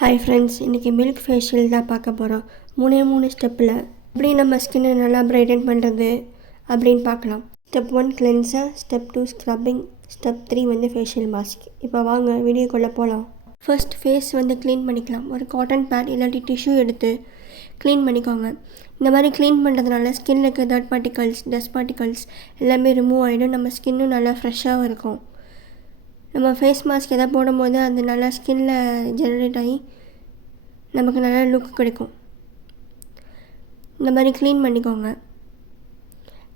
Hi friends, இன்றைக்கி milk facial தான் பார்க்க போகிறோம். 3 ஸ்டெப்பில் எப்படி நம்ம ஸ்கின்னை நல்லா பிரைட்டன் பண்ணுறது அப்படின்னு பார்க்கலாம். Step 1 cleanser, step 2 scrubbing, step 3 facial mask. இப்போ வாங்க வீடியோக்குள்ளே போகலாம். ஃபர்ஸ்ட் ஃபேஸ் க்ளீன் பண்ணிக்கலாம். ஒரு காட்டன் பேட் இல்லாட்டி டிஷ்யூ எடுத்து க்ளீன் பண்ணிக்கோங்க. இந்த மாதிரி க்ளீன் பண்ணுறதுனால ஸ்கின்னில் இருக்க டர்ட் பார்ட்டிகல்ஸ், டஸ்ட் பார்ட்டிகல்ஸ் எல்லாமே ரிமூவ் ஆகிடும். நம்ம ஸ்கின்னும் நல்லா ஃப்ரெஷ்ஷாகவும் இருக்கும். நம்ம ஃபேஸ் மாஸ்க் எதாவது போடும்போது அது நல்லா ஸ்கின்னில் ஜெனரேட் ஆகி நமக்கு நல்லா லுக் கிடைக்கும். இந்த மாதிரி க்ளீன் பண்ணிக்கோங்க.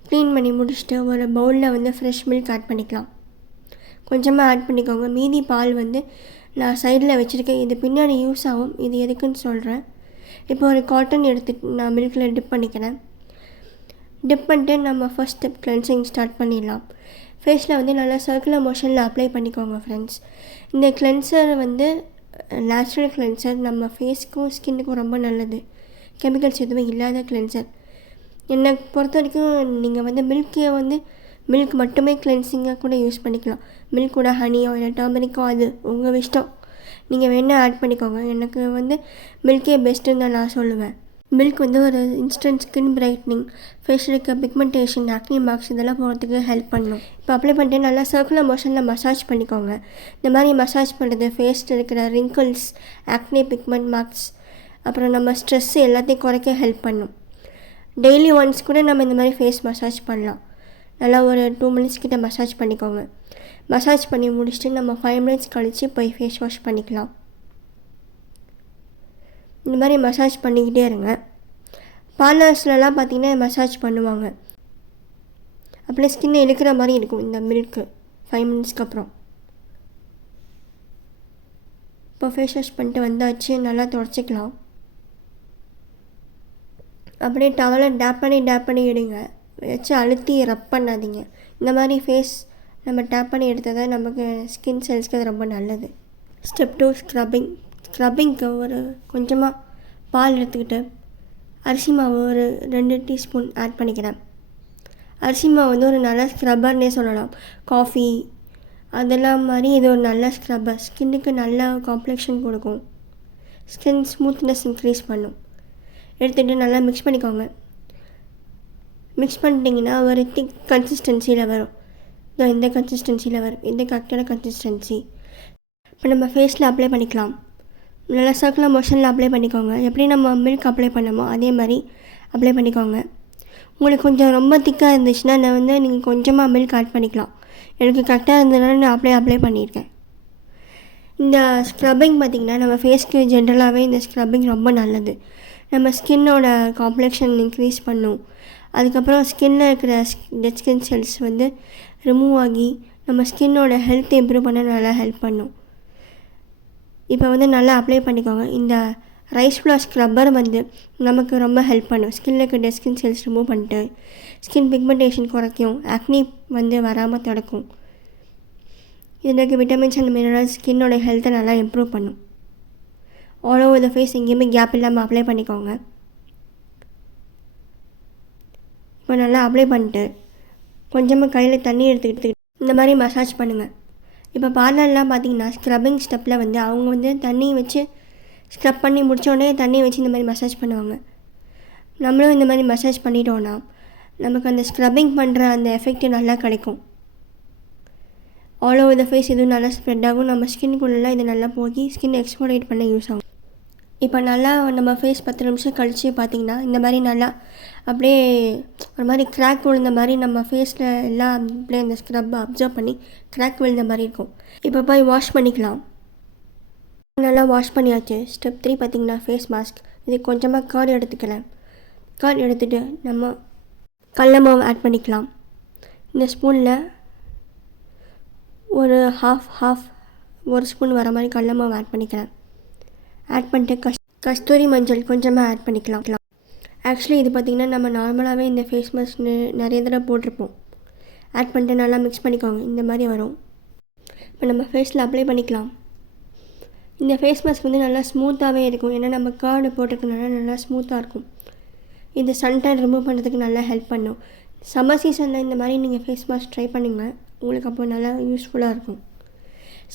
க்ளீன் பண்ணி முடிச்சுட்டு ஒரு பவுலில் ஃப்ரெஷ் மில்க் ஆட் பண்ணிக்கலாம். கொஞ்சமாக ஆட் பண்ணிக்கோங்க. மீதி பால் நான் சைடில் வச்சுருக்கேன். இது பின்னாடி யூஸ் ஆகும். இது எதுக்குன்னு சொல்கிறேன். இப்போ ஒரு காட்டன் எடுத்துட்டு நான் மில்கில் டிப் பண்ணிக்கிறேன். டிப் பண்ணிட்டு நம்ம ஃபர்ஸ்ட் ஸ்டெப் கிளென்சிங் ஸ்டார்ட் பண்ணிடலாம். ஃபேஸில் நல்லா சர்க்குலர் மோஷனில் அப்ளை பண்ணிக்கோங்க ஃப்ரெண்ட்ஸ். இந்த கிளென்சர் நேச்சுரல் கிளென்சர், நம்ம ஃபேஸ்க்கும் ஸ்கின்னுக்கும் ரொம்ப நல்லது. கெமிக்கல்ஸ் எதுவும் இல்லாத கிளென்சர். என்னை பொறுத்த வரைக்கும் நீங்கள் மில்க் மட்டுமே கிளென்சிங்காக கூட யூஸ் பண்ணிக்கலாம். மில்கோட ஹனியோ இல்லை டர்மரிக்கோ அது உங்கள் இஷ்டம். நீங்கள் வேணால் ஆட் பண்ணிக்கோங்க. எனக்கு மில்கே பெஸ்ட்டுன்னு தான் நான் சொல்லுவேன். மில்க் ஒரு இன்ஸ்டன்ட் ஸ்கின் பிரைட்னிங், ஃபேஷியல் இருக்க பிக்மெண்டேஷன், ஆக்னி மார்க்ஸ் இதெல்லாம் போகிறதுக்கு ஹெல்ப் பண்ணும். இப்போ அப்ளை பண்ணிட்டு நல்லா சர்க்குலர் மோஷனில் மசாஜ் பண்ணிக்கோங்க. இந்த மாதிரி மசாஜ் பண்ணுறது ஃபேஸில் இருக்கிற ரிங்கிள்ஸ், ஆக்னி, பிக்மெண்ட் மார்க்ஸ், அப்புறம் நம்ம ஸ்ட்ரெஸ் எல்லாத்தையும் குறைக்க ஹெல்ப் பண்ணும். டெய்லி ஒன்ஸ் கூட நம்ம இந்த மாதிரி ஃபேஸ் மசாஜ் பண்ணலாம். நல்லா ஒரு 2 minutes கிட்ட மசாஜ் பண்ணிக்கோங்க. மசாஜ் பண்ணி முடிச்சுட்டு நம்ம 5 minutes கழித்து போய் ஃபேஸ் வாஷ் பண்ணிக்கலாம். இந்த மாதிரி மசாஜ் பண்ணிக்கிட்டே இருங்க. பார்லர்ஸ்லலாம் பார்த்திங்கன்னா மசாஜ் பண்ணுவாங்க. அப்படியே ஸ்கின்னை இழுக்கிற மாதிரி இருக்கும் இந்த மில்க்கு 5 minutesக்கு அப்புறம். இப்போ ஃபேஸ் வாஷ் பண்ணிட்டு வந்தாச்சு. நல்லா துடைச்சிக்கலாம். அப்படியே டவலை டேப் பண்ணி எடுங்க. வச்சு அழுத்தி ரப் பண்ணாதீங்க. இந்த மாதிரி ஃபேஸ் நம்ம டேப் பண்ணி எடுத்தால் தான் நமக்கு ஸ்கின் செல்ஸ்க்கு அது ரொம்ப நல்லது. ஸ்டெப் 2 ஸ்க்ரப்பிங்க்கு ஒரு கொஞ்சமாக பால் எடுத்துக்கிட்டு அரிசி மாவு ஒரு 2 டீஸ்பூன் ஆட் பண்ணிக்கிறேன். அரிசி மாவு ஒரு நல்ல ஸ்க்ரப்பர்னே சொல்லலாம். காஃபி அதெல்லாம் மாதிரி இது ஒரு நல்ல ஸ்க்ரப்பர். ஸ்கின்னுக்கு நல்ல காம்ப்ளெக்ஷன் கொடுக்கும். ஸ்கின் ஸ்மூத்னஸ் இன்க்ரீஸ் பண்ணும். எடுத்துகிட்டு நல்லா மிக்ஸ் பண்ணிக்கோங்க. மிக்ஸ் பண்ணிட்டிங்கன்னா ஒரு திக் கன்சிஸ்டன்சியில் வரும். இந்த கன்சிஸ்டன்சியில் வரும். இந்த கரெக்டான கன்சிஸ்டன்சி. இப்போ நம்ம ஃபேஸில் அப்ளை பண்ணிக்கலாம். நல்லா சர்க்குலர் மோஷனில் அப்ளை பண்ணிக்கோங்க. எப்படி நம்ம மில்க் அப்ளை பண்ணமோ அதே மாதிரி அப்ளை பண்ணிக்கோங்க. உங்களுக்கு கொஞ்சம் ரொம்ப திக்காக இருந்துச்சுன்னா நீங்கள் கொஞ்சமாக மில்க் ஆட் பண்ணிக்கலாம். எனக்கு கரெக்டாக இருந்ததுனால நான் அப்ளை பண்ணியிருக்கேன். இந்த ஸ்க்ரப்பிங் பார்த்திங்கன்னா நம்ம ஃபேஸ்க்கு ஜென்ரலாகவே இந்த ஸ்க்ரப்பிங் ரொம்ப நல்லது. நம்ம ஸ்கின்னோட காம்ப்ளெக்ஷன் இன்க்ரீஸ் பண்ணும். அதுக்கப்புறம் ஸ்கின்னில் இருக்கிற டெட் ஸ்கின் செல்ஸ் ரிமூவ் ஆகி நம்ம ஸ்கின்னோட ஹெல்த் இம்ப்ரூவ் பண்ண நல்லா ஹெல்ப் பண்ணும். இப்போ நல்லா அப்ளை பண்ணிக்கோங்க. இந்த ரைஸ் ஃப்ளார் ஸ்க்ரப்பர் நமக்கு ரொம்ப ஹெல்ப் பண்ணும். ஸ்கின்னில் இருக்க டெட் ஸ்கின் செல்ஸ் ரிமூவ் பண்ணிட்டு ஸ்கின் பிக்மெண்டேஷன் குறைக்கும். ஆக்னி வராமல் தடுக்கும். இதில் இருக்க விட்டமின்ஸ் அண்ட் மினரல்ஸ் ஸ்கின்னோட ஹெல்த்தை நல்லா இம்ப்ரூவ் பண்ணும். ஆல் ஓவர் த ஃபேஸ் எங்கேயுமே கேப் இல்லாமல் அப்ளை பண்ணிக்கோங்க. இப்போ நல்லா அப்ளை பண்ணிட்டு கொஞ்சமாக கையில் தண்ணி எடுத்துக்கிட்டு இந்த மாதிரி மசாஜ் பண்ணுங்கள். இப்போ பார்லர்லாம் பார்த்திங்கன்னா ஸ்க்ரப்பிங் ஸ்டெப்பில் அவங்க தண்ணி வச்சு ஸ்க்ரப் பண்ணி முடித்தோடனே தண்ணி வச்சு இந்த மாதிரி மசாஜ் பண்ணுவாங்க. நம்மளும் இந்த மாதிரி மசாஜ் பண்ணிட்டோன்னா நமக்கு அந்த ஸ்க்ரப்பிங் பண்ணுற அந்த எஃபெக்ட் நல்லா கிடைக்கும். ஆல் ஓவர் த ஃபேஸ் இதுவும் நல்லா ஸ்ப்ரெட் ஆகும். நம்ம ஸ்கின்குள்ளெலாம் இது நல்லா போய் ஸ்கின் எக்ஸ்ஃபோலியேட் பண்ண யூஸ் ஆகும். இப்போ நல்லா நம்ம ஃபேஸ் 10 நிமிஷம் கழித்து பார்த்திங்கன்னா இந்த மாதிரி நல்லா அப்படியே ஒரு மாதிரி கிராக் விழுந்த மாதிரி நம்ம ஃபேஸில் எல்லாம் அப்படியே அந்த ஸ்க்ரப்பை அப்சர்வ் பண்ணி கிராக் விழுந்த மாதிரி இருக்கும். இப்போ போய் வாஷ் பண்ணிக்கலாம். நல்லா வாஷ் பண்ணியாச்சு. ஸ்டெப் 3 பார்த்திங்கன்னா ஃபேஸ் மாஸ்க். இது கொஞ்சமாக கர்ட் எடுத்துக்கலாம். கர்ட் எடுத்துகிட்டு நம்ம கடல மாவு ஆட் பண்ணிக்கலாம். இந்த ஸ்பூனில் ஒரு ஹாஃப் 1 ஸ்பூன் வர மாதிரி கடல மாவு ஆட் பண்ணிக்கிறேன். ஆட் பண்ணிட்டு கஸ்தூரி மஞ்சள் கொஞ்சமாக ஆட் பண்ணிக்கலாம். ஆக்சுவலி இது பார்த்திங்கன்னா நம்ம நார்மலாகவே இந்த ஃபேஸ் மாஸ்க் நிறைய தடவை போட்டிருப்போம். ஆட் பண்ணிட்டு நல்லா மிக்ஸ் பண்ணிக்கோங்க. இந்த மாதிரி வரும். இப்போ நம்ம ஃபேஸில் அப்ளை பண்ணிக்கலாம். இந்த ஃபேஸ் மாஸ்க் நல்லா ஸ்மூத்தாகவே இருக்கும். ஏன்னா நம்ம கர்டு போட்டிருக்கனால நல்லா ஸ்மூத்தாக இருக்கும். இது சன்டேன் ரிமூவ் பண்ணுறதுக்கு நல்லா ஹெல்ப் பண்ணும். சம்மர் சீசனில் இந்த மாதிரி நீங்கள் ஃபேஸ் மாஸ்க் ட்ரை பண்ணுங்கள். உங்களுக்கு அப்போ நல்லா யூஸ்ஃபுல்லாக இருக்கும்.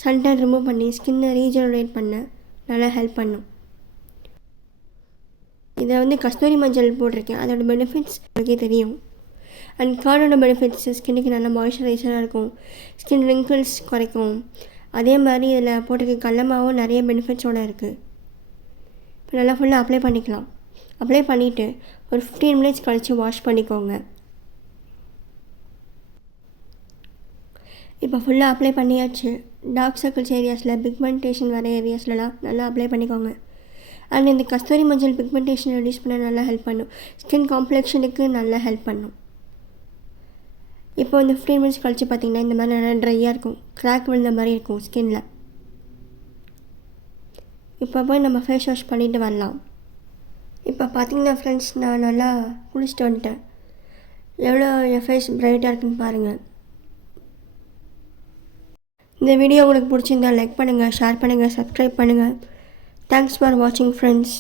சன்டேன் ரிமூவ் பண்ணி ஸ்கின்னை ரீஜெனரேட் பண்ண நல்லா ஹெல்ப் பண்ணும். இதை வந்து கஸ்தூரி மஞ்சள் போட்டிருக்கேன், அதோட பெனிஃபிட்ஸ் எனக்கே தெரியும். அண்ட் கர்டோட பெனிஃபிட்ஸ் ஸ்கின்னுக்கு நல்லா மாய்ஸ்சரைசராக இருக்கும், ஸ்கின் ரிங்கிள்ஸ் குறைக்கும். அதே மாதிரி இதில் போட்டிருக்க கடலமாவும் நிறைய பெனிஃபிட்ஸோடு இருக்குது. இப்போ நல்லா ஃபுல்லாக அப்ளை பண்ணிக்கலாம். அப்ளை பண்ணிவிட்டு ஒரு 15 மினிட்ஸ் கழித்து வாஷ் பண்ணிக்கோங்க. இப்போ ஃபுல்லாக அப்ளை பண்ணியாச்சு. டார்க் சர்க்கிள்ஸ் ஏரியாஸில், பிக்மெண்டேஷன் வர ஏரியாஸ்லலாம் நல்லா அப்ளை பண்ணிக்கோங்க. அண்ட் இந்த கஸ்தூரி மஞ்சள் பிக்மெண்டேஷன் ரெடியூஸ் பண்ண நல்லா ஹெல்ப் பண்ணும், ஸ்கின் காம்ப்ளெக்ஷனுக்கு நல்லா ஹெல்ப் பண்ணும். இப்போ இந்த 15 மினிட்ஸ் கழித்து பார்த்திங்கன்னா இந்த மாதிரி நல்லா ட்ரையாக இருக்கும், கிராக் விழுந்த மாதிரி இருக்கும் ஸ்கின்னில். இப்போ போய் நம்ம ஃபேஸ் வாஷ் பண்ணிவிட்டு வரலாம். இப்போ பார்த்திங்கன்னா ஃப்ரெண்ட்ஸ், நான் நல்லா குளிச்சுட்டு வந்துட்டேன். எவ்வளோ என் ஃபேஸ் ப்ரைட்டாக இருக்குன்னு பாருங்கள். இந்த வீடியோ உங்களுக்கு பிடிச்சிருந்தால் லைக் பண்ணுங்கள், ஷேர் பண்ணுங்கள், சப்ஸ்கிரைப் பண்ணுங்கள். தேங்க்ஸ் ஃபார் வாட்சிங் ஃப்ரெண்ட்ஸ்.